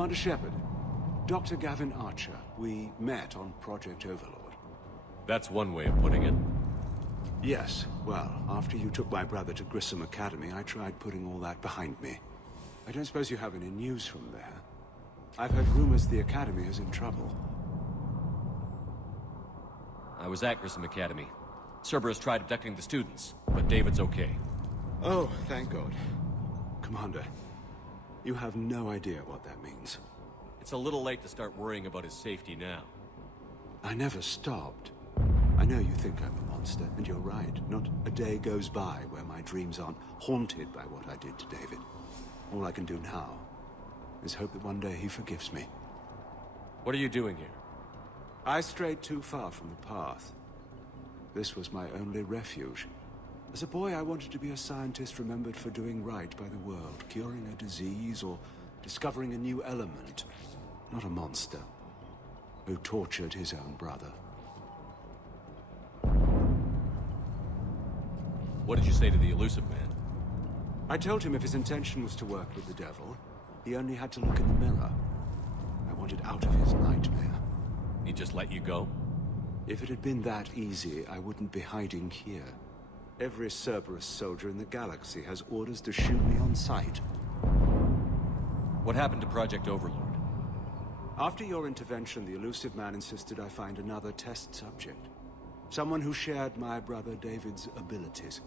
Commander Shepard, Dr. Gavin Archer. We met on Project Overlord. That's one way of putting it. Yes, well, after you took my brother to Grissom Academy, I tried putting all that behind me. I don't suppose you have any news from there? I've heard rumors the Academy is in trouble. I was at Grissom Academy. Cerberus tried abducting the students, but David's okay. Oh, thank God. Commander, you have no idea what that means. It's a little late to start worrying about his safety now. I never stopped. I know you think I'm a monster, and you're right. Not a day goes by where my dreams aren't haunted by what I did to David. All I can do now is hope that one day he forgives me. What are you doing here? I strayed too far from the path. This was my only refuge. As a boy, I wanted to be a scientist remembered for doing right by the world, curing a disease or discovering a new element. Not a monster who tortured his own brother. What did you say to the Illusive Man? I told him if his intention was to work with the devil, he only had to look in the mirror. I wanted out of his nightmare. He just let you go? If it had been that easy, I wouldn't be hiding here. Every Cerberus soldier in the galaxy has orders to shoot me on sight. What happened to Project Overlord? After your intervention, the Illusive Man insisted I find another test subject. Someone who shared my brother David's abilities.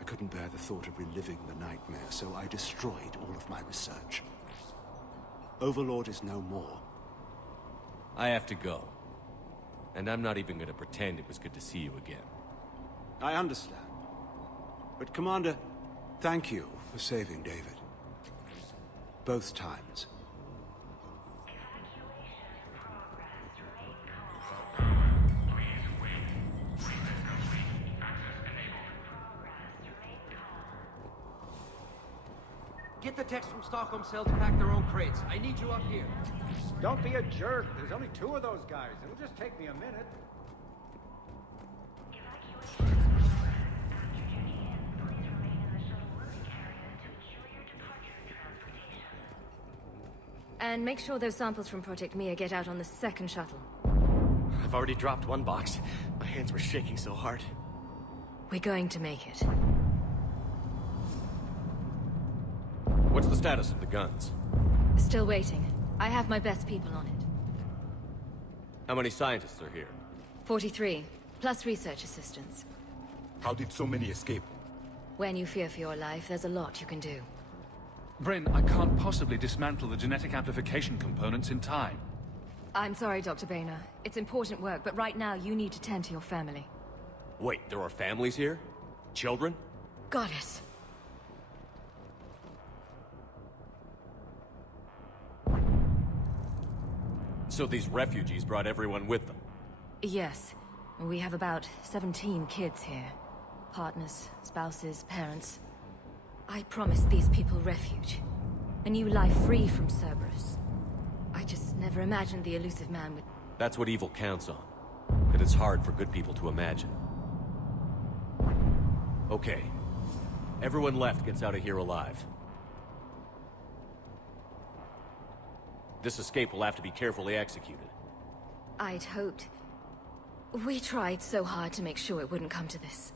I couldn't bear the thought of reliving the nightmare, so I destroyed all of my research. Overlord is no more. I have to go. And I'm not even gonna pretend it was good to see you again. I understand. But Commander, thank you for saving David. Both times. Get the text from Stockholm Cell to pack their own crates. I need you up here. Don't be a jerk. There's only 2 of those guys. It'll just take me a minute. And make sure those samples from Project Mia get out on the second shuttle. I've already dropped one box. My hands were shaking so hard. We're going to make it. What's the status of the guns? Still waiting. I have my best people on it. How many scientists are here? 43, plus research assistants. How did so many escape? When you fear for your life, there's a lot you can do. Bryn, I can't possibly dismantle the genetic amplification components in time. I'm sorry, Dr. Boehner. It's important work, but right now you need to tend to your family. Wait, there are families here? Children? Goddess. So these refugees brought everyone with them? Yes. We have about 17 kids here. Partners, spouses, parents. I promised these people refuge. A new life free from Cerberus. I just never imagined the Illusive Man would... That's what evil counts on. That it's hard for good people to imagine. Okay. Everyone left gets out of here alive. This escape will have to be carefully executed. I'd hoped... We tried so hard to make sure it wouldn't come to this.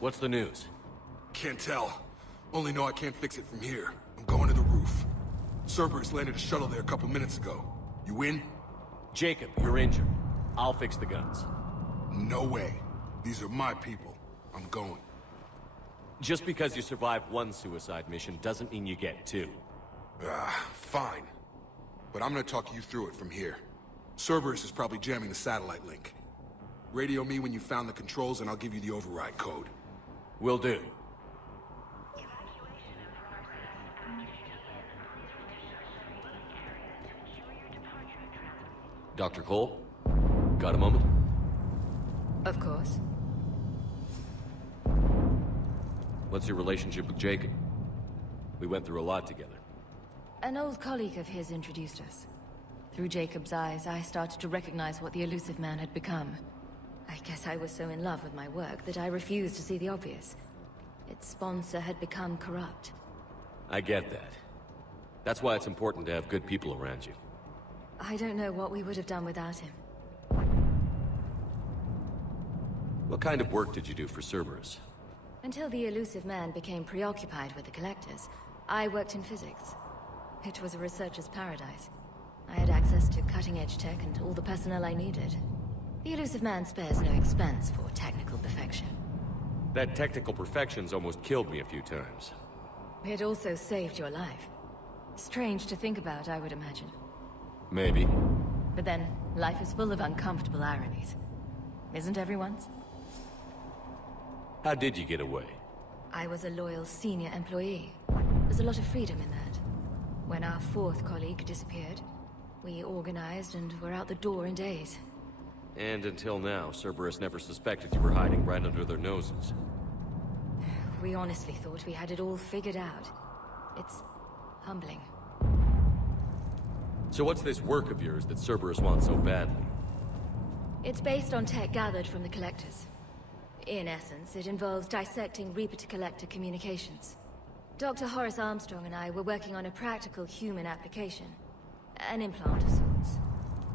What's the news? Can't tell. Only know I can't fix it from here. I'm going to the roof. Cerberus landed a shuttle there a couple minutes ago. You in? Jacob, you're injured. I'll fix the guns. No way. These are my people. I'm going. Just because you survived one suicide mission doesn't mean you get 2. Fine. But I'm gonna talk you through it from here. Cerberus is probably jamming the satellite link. Radio me when you found the controls and I'll give you the override code. Will do. Dr. Cole? Got a moment? Of course. What's your relationship with Jacob? We went through a lot together. An old colleague of his introduced us. Through Jacob's eyes, I started to recognize what the Illusive Man had become. I guess I was so in love with my work that I refused to see the obvious. Its sponsor had become corrupt. I get that. That's why it's important to have good people around you. I don't know what we would have done without him. What kind of work did you do for Cerberus? Until the elusive man became preoccupied with the Collectors, I worked in physics. It was a researcher's paradise. I had access to cutting-edge tech and all the personnel I needed. The elusive man spares no expense for technical perfection. That technical perfection's almost killed me a few times. It also saved your life. Strange to think about, I would imagine. Maybe. But then, life is full of uncomfortable ironies. Isn't everyone's? How did you get away? I was a loyal senior employee. There's a lot of freedom in that. When our fourth colleague disappeared, we organized and were out the door in days. And until now, Cerberus never suspected you were hiding right under their noses. We honestly thought we had it all figured out. It's humbling. So what's this work of yours that Cerberus wants so badly? It's based on tech gathered from the Collectors. In essence, it involves dissecting Reaper-to-Collector communications. Dr. Horace Armstrong and I were working on a practical human application. An implant of sorts.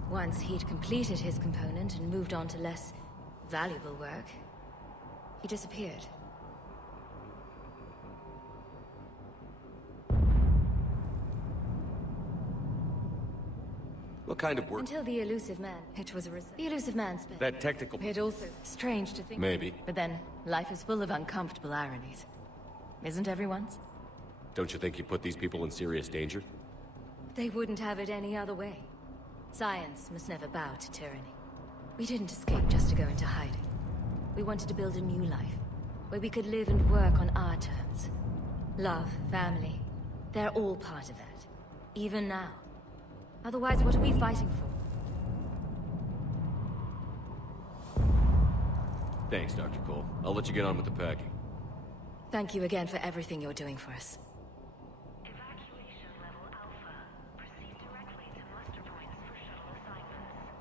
Once he'd completed his component and moved on to less valuable work, he disappeared. What kind of work? Until the elusive man. It was the elusive man spent. That technical... It also strange to think. Maybe. But then, life is full of uncomfortable ironies. Isn't everyone's? Don't you think you put these people in serious danger? They wouldn't have it any other way. Science must never bow to tyranny. We didn't escape just to go into hiding. We wanted to build a new life, where we could live and work on our terms. Love, family, they're all part of that. Even now. Otherwise, what are we fighting for? Thanks, Dr. Cole. I'll let you get on with the packing. Thank you again for everything you're doing for us. Evacuation level Alpha. Proceed directly to muster points for shuttle assignments.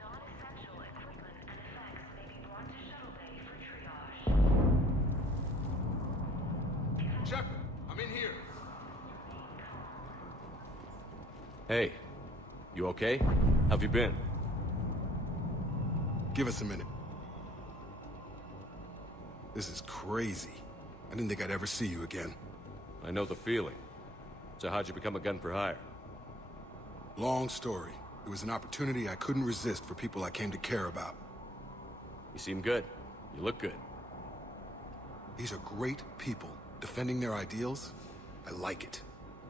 Non-essential equipment and effects may be brought to shuttle bay for triage. Shepard, I'm in here. Hey, you okay? How've you been? Give us a minute. This is crazy. I didn't think I'd ever see you again. I know the feeling. So how'd you become a gun for hire? Long story. It was an opportunity I couldn't resist for people I came to care about. You seem good. You look good. These are great people, defending their ideals. I like it.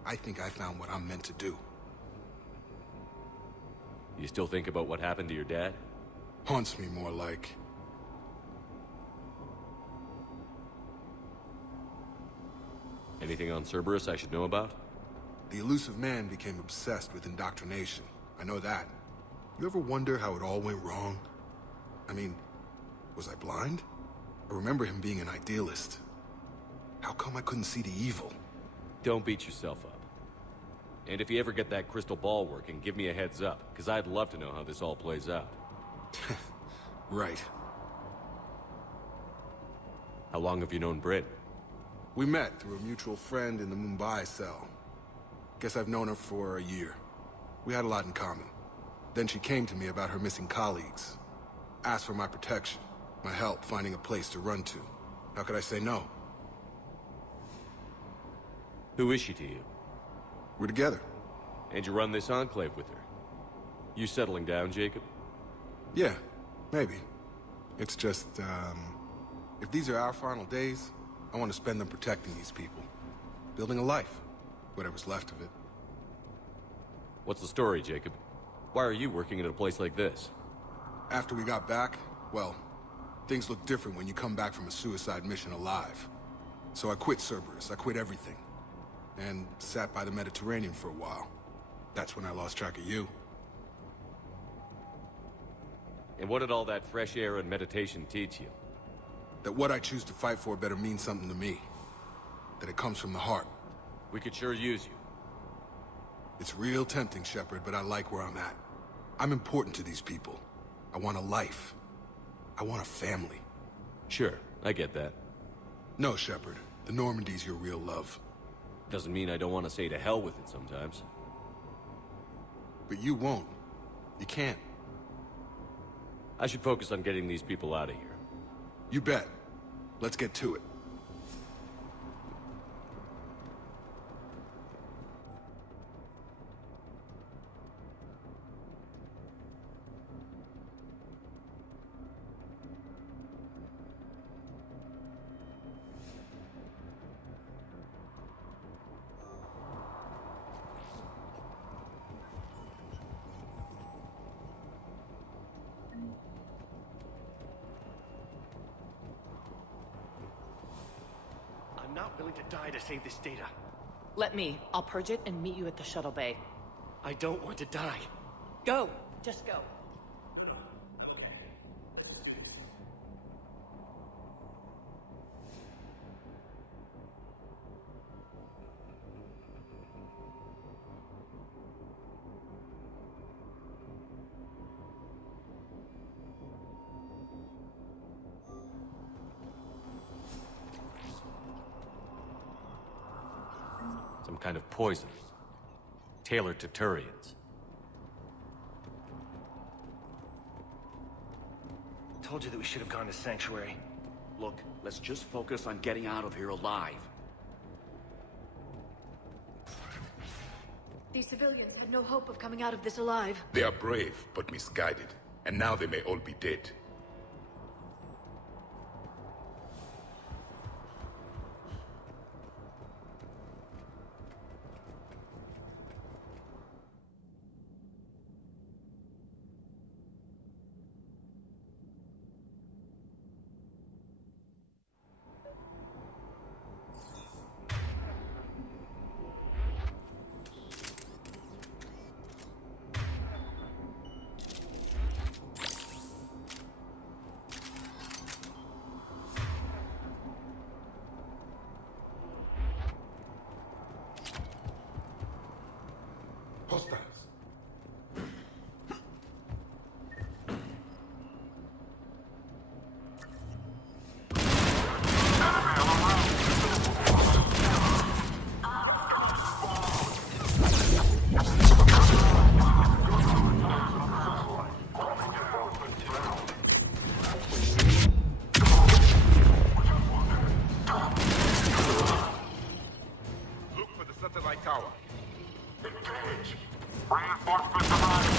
I think I found what I'm meant to do. You still think about what happened to your dad? Haunts me more like... Anything on Cerberus I should know about? The elusive man became obsessed with indoctrination. I know that. You ever wonder how it all went wrong? I mean, was I blind? I remember him being an idealist. How come I couldn't see the evil? Don't beat yourself up. And if you ever get that crystal ball working, give me a heads up, because I'd love to know how this all plays out. Right. How long have you known Britt? We met through a mutual friend in the Mumbai cell. Guess I've known her for a year. We had a lot in common. Then she came to me about her missing colleagues. Asked for my protection, my help finding a place to run to. How could I say no? Who is she to you? We're together. And you run this enclave with her? You settling down, Jacob? Yeah, maybe. It's just, if these are our final days, I want to spend them protecting these people. Building a life. Whatever's left of it. What's the story, Jacob? Why are you working in a place like this? After we got back, well, things look different when you come back from a suicide mission alive. So I quit Cerberus, I quit everything. And sat by the Mediterranean for a while. That's when I lost track of you. And what did all that fresh air and meditation teach you? That what I choose to fight for better mean something to me. That it comes from the heart. We could sure use you. It's real tempting, Shepard, but I like where I'm at. I'm important to these people. I want a life. I want a family. Sure, I get that. No, Shepard. The Normandy's your real love. Doesn't mean I don't want to say to hell with it sometimes. But you won't. You can't. I should focus on getting these people out of here. You bet. Let's get to it. I'm not willing to die to save this data. Let me. I'll purge it and meet you at the shuttle bay. I don't want to die. Go! Just go. Some kind of poison. Tailored to Turians. Told you that we should have gone to Sanctuary. Look, let's just focus on getting out of here alive. These civilians had no hope of coming out of this alive. They are brave, but misguided. And now they may all be dead. Hostiles. Look for the satellite tower. Engage. Reinforcements arriving.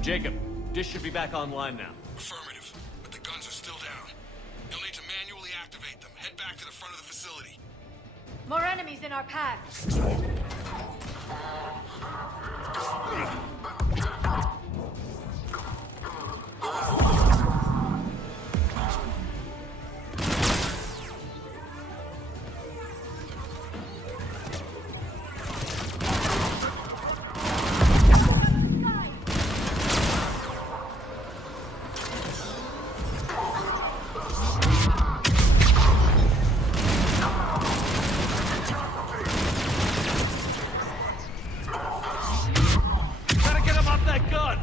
Jacob, dish should be back online now. Affirmative, but the guns are still down. You'll need to manually activate them. Head back to the front of the facility. More enemies in our path. Gotta get him off that gun!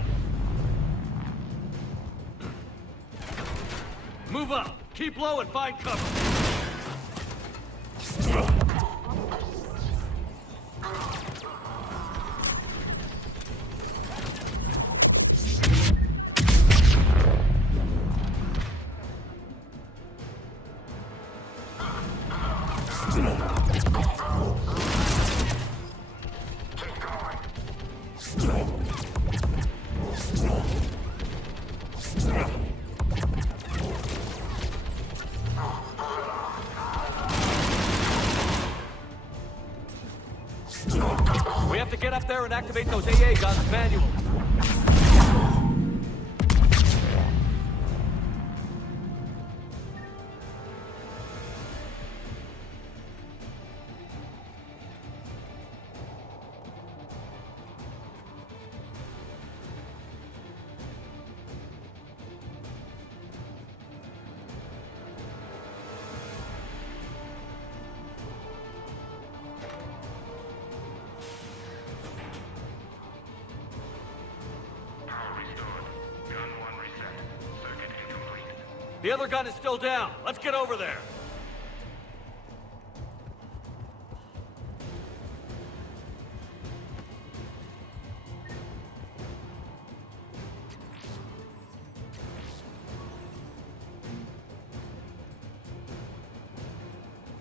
Move up! Keep low and find cover! We have to get up there and activate those AA guns manually. The other gun is still down. Let's get over there.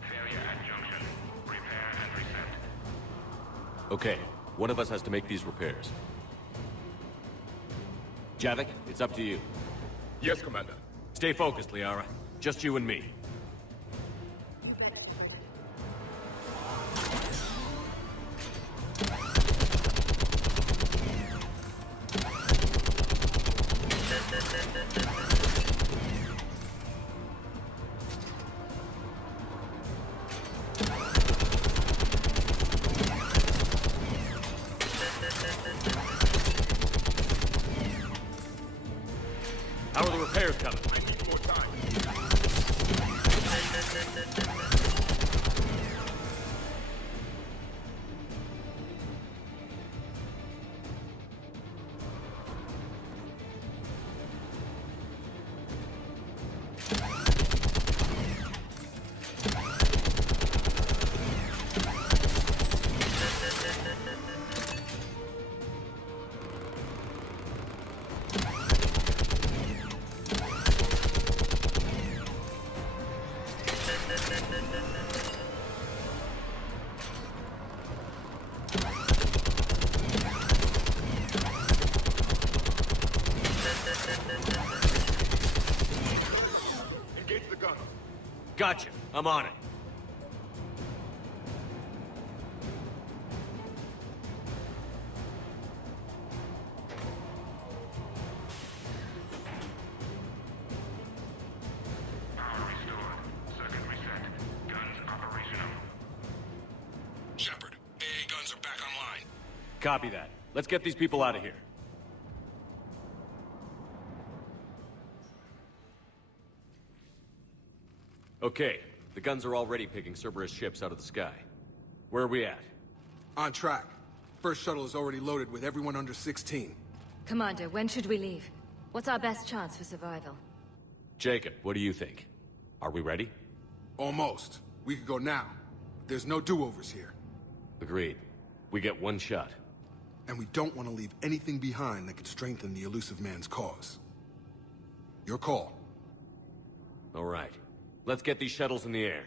Failure at junction. Repair and reset. Okay, one of us has to make these repairs. Javik, it's up to you. Yes, Commander. Stay focused, Liara. Just you and me. How are the repairs coming? I need more time. Engage the gun. Gotcha. I'm on it. Power restored. Circuit reset. Guns operational. Shepard, AA guns are back online. Copy that. Let's get these people out of here. Okay, the guns are already picking Cerberus ships out of the sky. Where are we at? On track. First shuttle is already loaded with everyone under 16. Commander, when should we leave? What's our best chance for survival? Jacob, what do you think? Are we ready? Almost. We could go now. There's no do-overs here. Agreed. We get one shot. And we don't want to leave anything behind that could strengthen the elusive man's cause. Your call. All right. Let's get these shuttles in the air.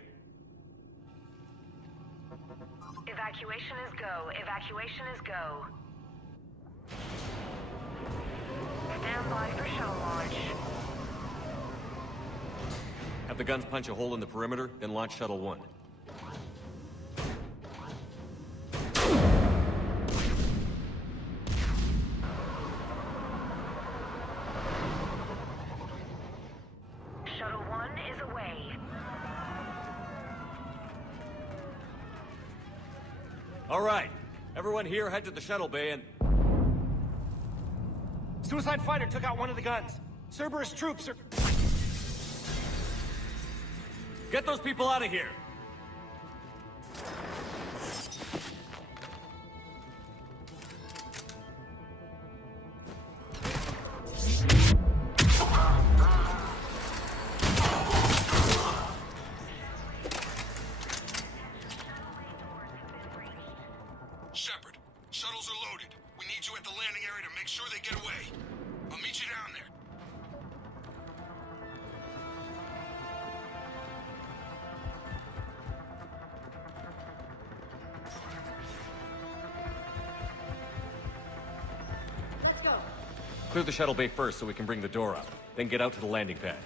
Evacuation is go. Evacuation is go. Stand by for shuttle launch. Have the guns punch a hole in the perimeter, then launch Shuttle 1. Shuttle 1 is away. All right. Everyone here head to the shuttle bay and... Suicide fighter took out one of the guns. Cerberus troops are... Get those people out of here! Shepard, shuttles are loaded. We need you at the landing area to make sure they get away. I'll meet you down there. Let's go. Clear the shuttle bay first so we can bring the door up. Then get out to the landing pad.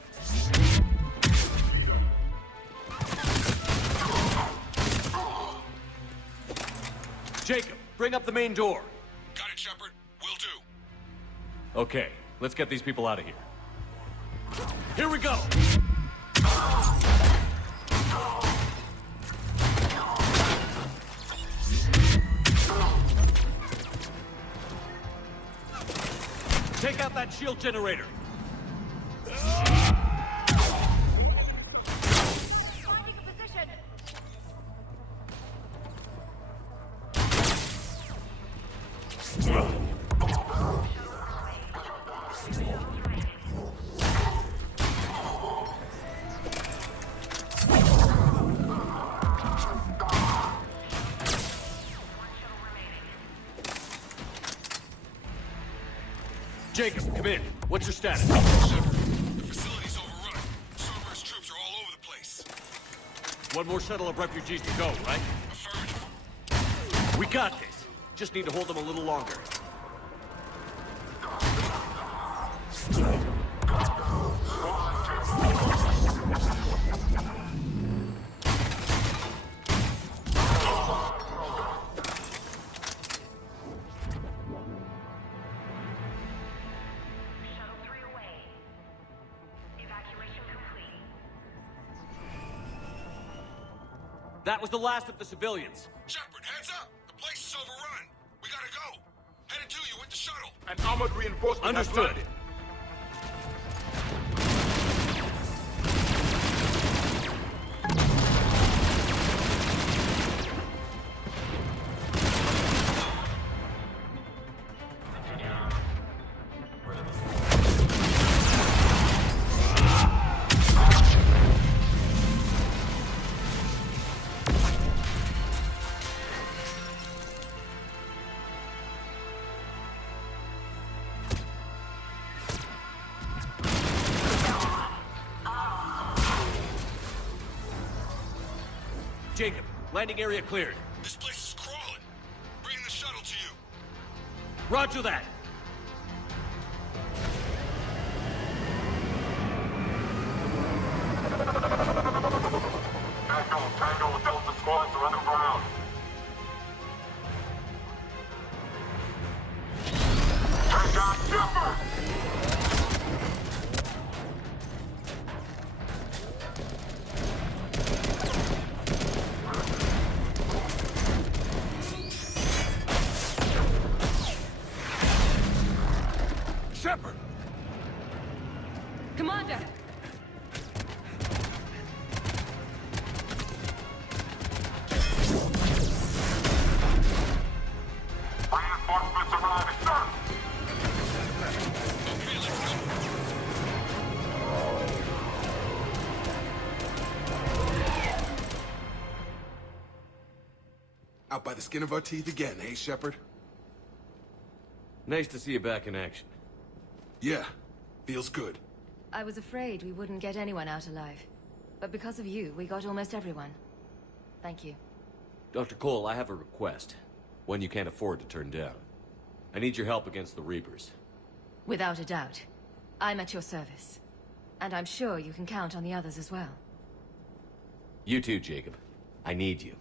Jacob, bring up the main door. Got it, Shepard. Will do. Okay, let's get these people out of here. Here we go! Take out that shield generator! Finding a position. Jacob, come in. What's your status? Shepard, the facility's overrun. Cerberus troops are all over the place. One more shuttle of refugees to go, right? Affirmative. We got this. Just need to hold them a little longer. Shuttle 3 away. Evacuation complete. That was the last of the civilians. Shepard, heads up! The place is overrun. We gotta go. Headed to you with the shuttle. An armored reinforcement has Understood. landed. Jacob, landing area cleared. This place is crawling. Bring the shuttle to you. Roger that. Tango with Delta squads are underground. Take out Shepard! Shepard! Commander! Reinforcements arriving, sir! Okay, let's go. Out by the skin of our teeth again, eh, Shepard? Nice to see you back in action. Yeah, feels good. I was afraid we wouldn't get anyone out alive. But because of you, we got almost everyone. Thank you. Dr. Cole, I have a request. One you can't afford to turn down. I need your help against the Reapers. Without a doubt. I'm at your service. And I'm sure you can count on the others as well. You too, Jacob. I need you.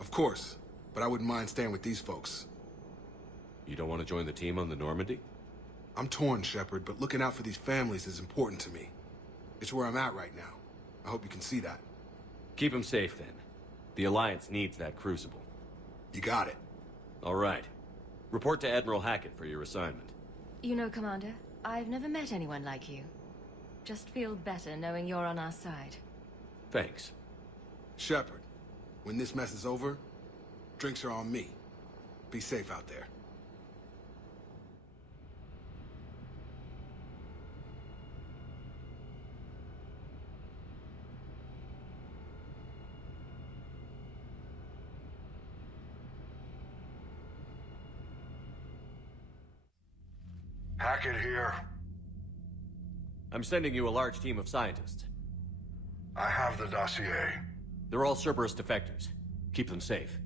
Of course, but I wouldn't mind staying with these folks. You don't want to join the team on the Normandy? I'm torn, Shepard, but looking out for these families is important to me. It's where I'm at right now. I hope you can see that. Keep them safe, then. The Alliance needs that crucible. You got it. All right. Report to Admiral Hackett for your assignment. You know, Commander, I've never met anyone like you. Just feel better knowing you're on our side. Thanks. Shepard, when this mess is over, drinks are on me. Be safe out there. Hackett here. I'm sending you a large team of scientists. I have the dossier. They're all Cerberus defectors. Keep them safe.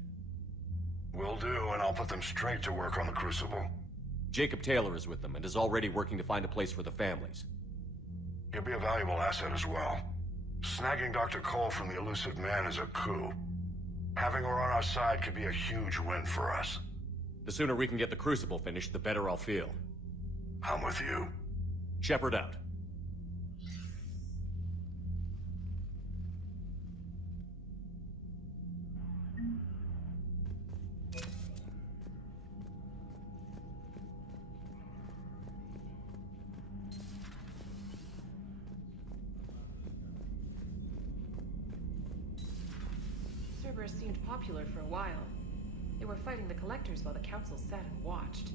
Will do, and I'll put them straight to work on the Crucible. Jacob Taylor is with them and is already working to find a place for the families. He'll be a valuable asset as well. Snagging Dr. Cole from the Elusive Man is a coup. Have Having her on our side could be a huge win for us. The sooner we can get the Crucible finished, the better I'll feel. I'm with you. Shepard out. Cerberus seemed popular for a while. They were fighting the Collectors while the Council sat and watched.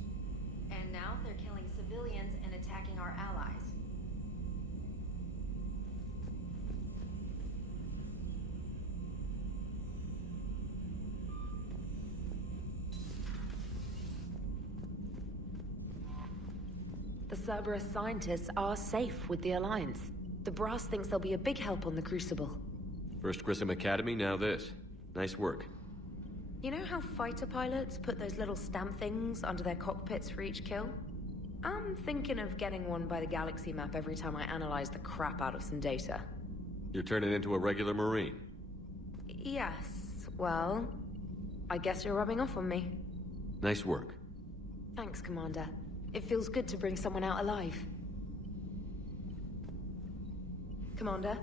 And now they're killing civilians and attacking our allies. The Cerberus scientists are safe with the Alliance. The Brass thinks they'll be a big help on the Crucible. First Grissom Academy, now this. Nice work. You know how fighter pilots put those little stamp things under their cockpits for each kill? I'm thinking of getting one by the galaxy map every time I analyze the crap out of some data. You're turning into a regular Marine. Yes, well, I guess you're rubbing off on me. Nice work. Thanks, Commander. It feels good to bring someone out alive. Commander?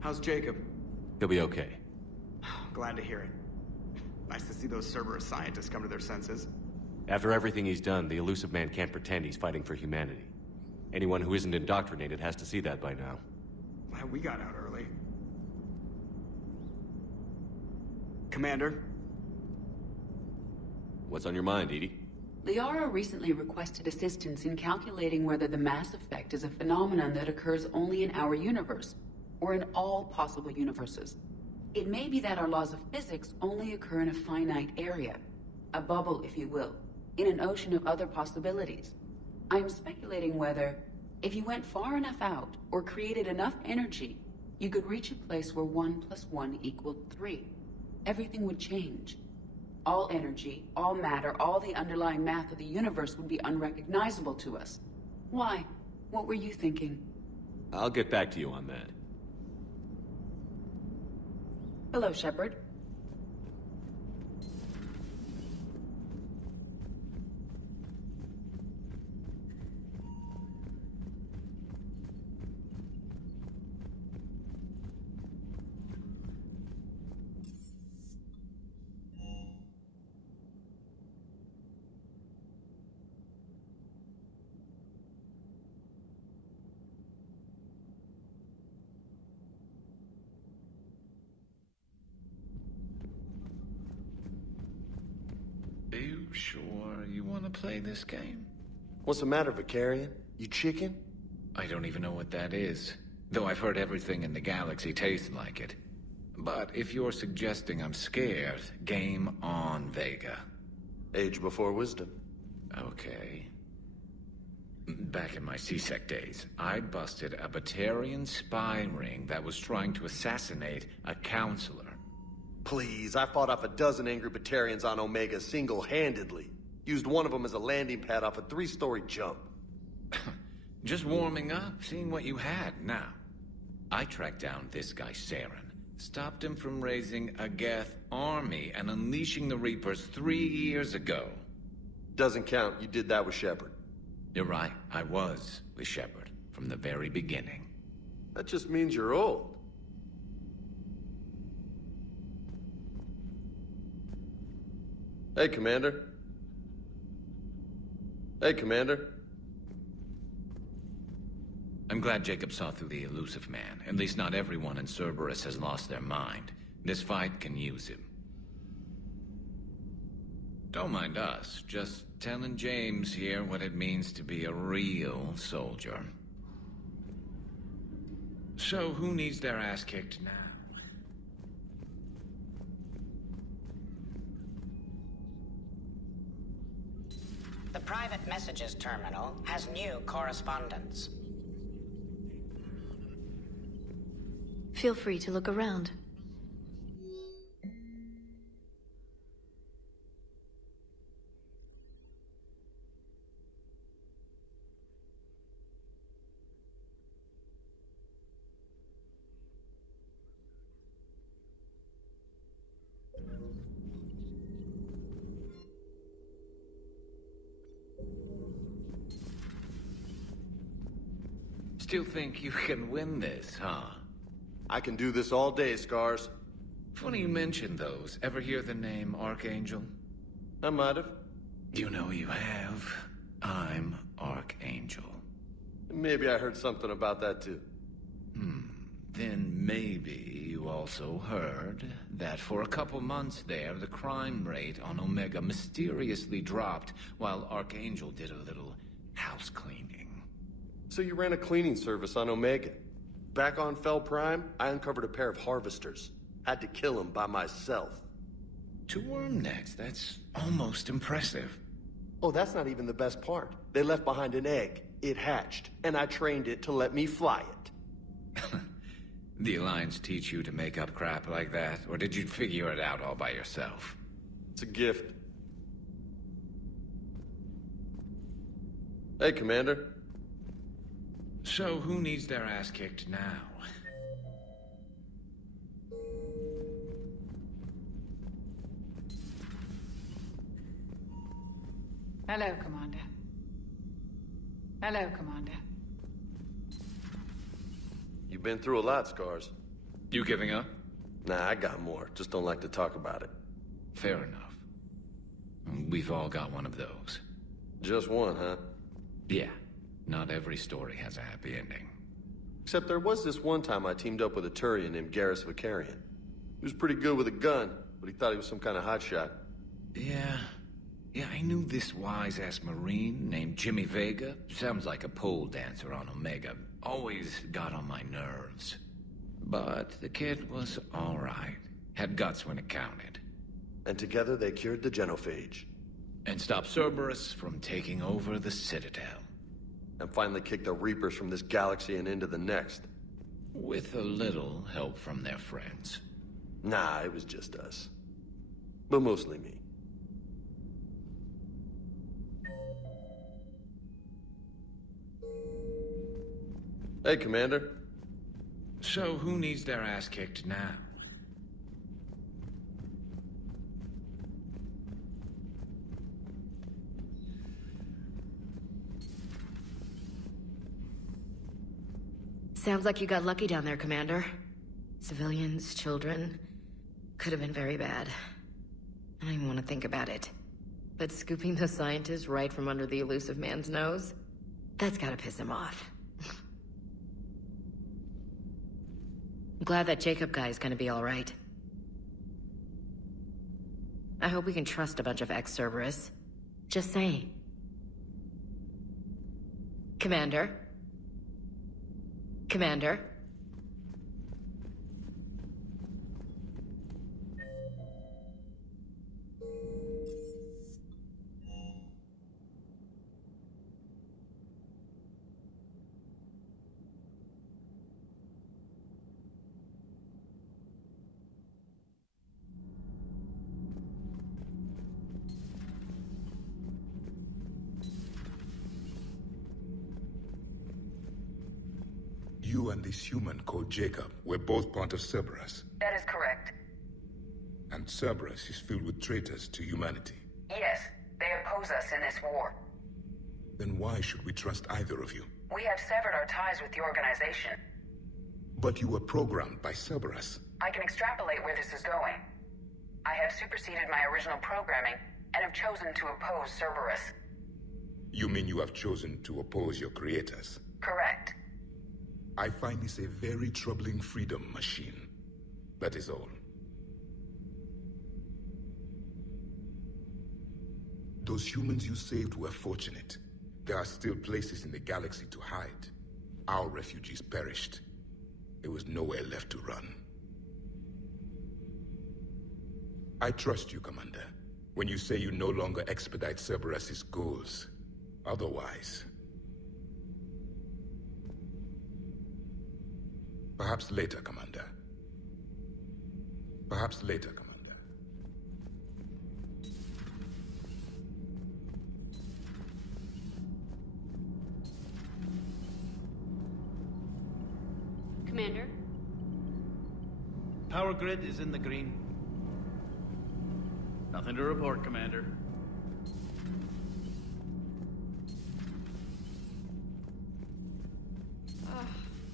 How's Jacob? He'll be okay. Glad to hear it. Nice to see those Cerberus scientists come to their senses. After everything he's done, the Elusive Man can't pretend he's fighting for humanity. Anyone who isn't indoctrinated has to see that by now. Glad we got out early. Commander? What's on your mind, EDI? Liara recently requested assistance in calculating whether the mass effect is a phenomenon that occurs only in our universe, or in all possible universes. It may be that our laws of physics only occur in a finite area, a bubble, if you will, in an ocean of other possibilities. I am speculating whether, if you went far enough out, or created enough energy, you could reach a place where 1 + 1 = 3. Everything would change. All energy, all matter, all the underlying math of the universe would be unrecognizable to us. Why? What were you thinking? I'll get back to you on that. Hello, Shepard. Are you sure you want to play this game? What's the matter, Vicarian? You chicken? I don't even know what that is, though I've heard everything in the galaxy tastes like it. But if you're suggesting I'm scared, game on, Vega. Age before wisdom. Okay. Back in my CSEC days, I busted a Batarian spy ring that was trying to assassinate a counselor. Please, I fought off a dozen angry Batarians on Omega single-handedly. Used one of them as a landing pad off a 3-story jump. Just warming up, seeing what you had. Now, I tracked down this guy, Saren. Stopped him from raising a Geth army and unleashing the Reapers 3 years ago. Doesn't count. You did that with Shepard. You're right. I was with Shepard from the very beginning. That just means you're old. Hey, Commander. Hey, Commander. I'm glad Jacob saw through the Elusive Man. At least not everyone in Cerberus has lost their mind. This fight can use him. Don't mind us. Just telling James here what it means to be a real soldier. So, who needs their ass kicked now? The private messages terminal has new correspondence. Feel free to look around. Still think you can win this, huh? I can do this all day, Scars. Funny you mention those. Ever hear the name Archangel? I might have. You know you have. I'm Archangel. Maybe I heard something about that too. Then maybe you also heard that for a couple months there, the crime rate on Omega mysteriously dropped while Archangel did a little house cleaning. So you ran a cleaning service on Omega. Back on Fel Prime, I uncovered a pair of harvesters. Had to kill them by myself. 2 worm necks, that's almost impressive. Oh, that's not even the best part. They left behind an egg. It hatched, and I trained it to let me fly it. The Alliance teach you to make up crap like that, or did you figure it out all by yourself? It's a gift. Hey, Commander. So who needs their ass kicked now? Hello, Commander. Hello, Commander. You've been through a lot, Scars. You giving up? Nah, I got more. Just don't like to talk about it. Fair enough. We've all got one of those. Just one, huh? Yeah. Not every story has a happy ending. Except there was this one time I teamed up with a Turian named Garrus Vakarian. He was pretty good with a gun, but he thought he was some kind of hotshot. Yeah, I knew this wise-ass Marine named Jimmy Vega. Sounds like a pole dancer on Omega. Always got on my nerves. But the kid was all right. Had guts when it counted. And together they cured the Genophage. And stopped Cerberus from taking over the Citadel. And finally kicked the Reapers from this galaxy and into the next. With a little help from their friends. Nah, it was just us. But mostly me. Hey, Commander. So who needs their ass kicked now? Sounds like you got lucky down there, Commander. Civilians, children. Could have been very bad. I don't even want to think about it. But scooping those scientists right from under the elusive man's nose? That's gotta piss him off. I'm glad that Jacob guy is gonna be alright. I hope we can trust a bunch of ex-Cerberus. Just saying. Commander? Commander? You and this human called Jacob were both part of Cerberus. That is correct. And Cerberus is filled with traitors to humanity. Yes, they oppose us in this war. Then why should we trust either of you? We have severed our ties with the organization. But you were programmed by Cerberus. I can extrapolate where this is going. I have superseded my original programming and have chosen to oppose Cerberus. You mean you have chosen to oppose your creators? Correct. I find this a very troubling freedom machine. That is all. Those humans you saved were fortunate. There are still places in the galaxy to hide. Our refugees perished. There was nowhere left to run. I trust you, Commander, when you say you no longer expedite Cerberus's goals. Otherwise... Perhaps later, Commander. Perhaps later, Commander. Commander? Power grid is in the green. Nothing to report, Commander.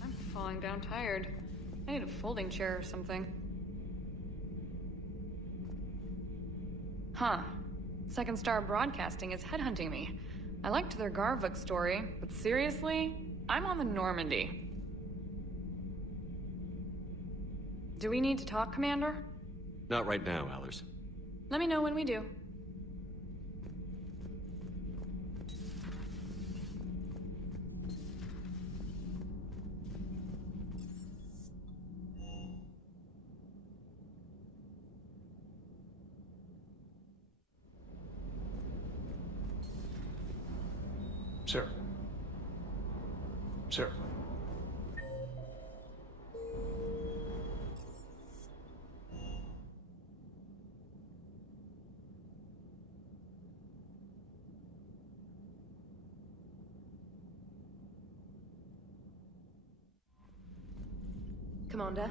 I'm falling down tired. I need a folding chair or something. Huh. Second Star Broadcasting is headhunting me. I liked their Garvuk story, but seriously? I'm on the Normandy. Do we need to talk, Commander? Not right now, Allers. Let me know when we do. Sir. Sir. Commander?